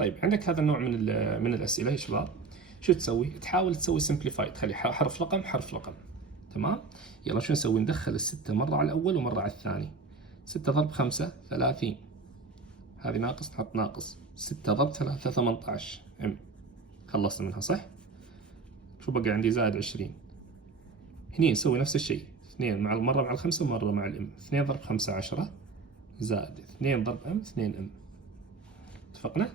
طيب عندك هذا النوع من الأسئلة يا شباب، شو تسوي؟ تحاول تسوي سمبليفاي، تخلي حرف رقم حرف رقم. تمام؟ يلا شو نسوي؟ ندخل الستة مرة على الأول ومرة على الثاني. 6 ضرب 5 30، هذه ناقص نحط ناقص. 6 ضرب 3 18 ام، خلصنا منها صح؟ شو بقى عندي؟ زائد 20. هني نسوي نفس الشيء، 2 مع مرة مع الخمسة ومرة مع الام. 2 ضرب 5 10 زائد 2 ضرب ام 2 ام. اتفقنا؟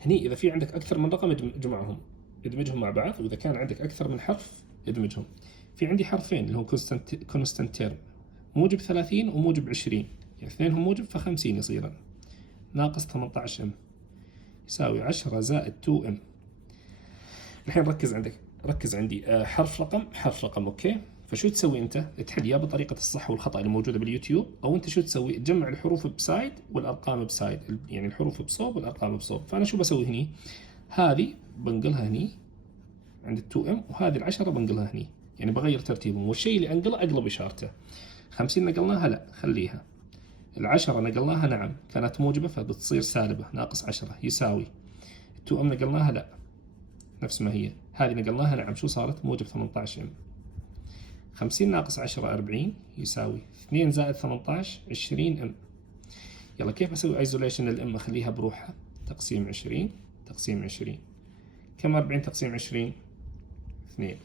هني إذا في عندك أكثر من رقم اجمعهم، ادمجهم مع بعض، وإذا كان عندك أكثر من حرف ادمجهم. في عندي حرفين اللي هو كونستانت تيرم، موجب 30 وموجب 20، يعني اثنينهم موجب ف50 يصيرن. ناقص 18 ام يساوي 10 زائد 2 ام. الحين ركز عندي حرف رقم حرف رقم، اوكي؟ فشو تسوي انت؟ تحل يا بطريقه الصح والخطا اللي موجوده باليوتيوب، او انت شو تسوي؟ تجمع الحروف بسايد والارقام بسايد، يعني الحروف بصوب والارقام بصوب. فانا شو بسوي هني؟ هذه بنقلها هني عند ال2 ام، وهذه ال10 بنقلها هني، يعني بغير ترتيبهم، والشيء اللي انقله اقلب اشارته. 50 نقلناها لا خليها. ال10 نقلناها نعم كانت موجبه فبتصير سالبه، ناقص 10 يساوي. ال2 ام نقلناها لا نفس ما هي. هذه نقلناها نعم شو صارت؟ موجب 18 ام. 50 ناقص 10 40 يساوي 2 زائد 18 20 ام. يلا كيف اسوي ايزوليشن للام؟ اخليها بروحها، تقسيم 20 تقسيم 20. كم 40 تقسيم 20؟ 2.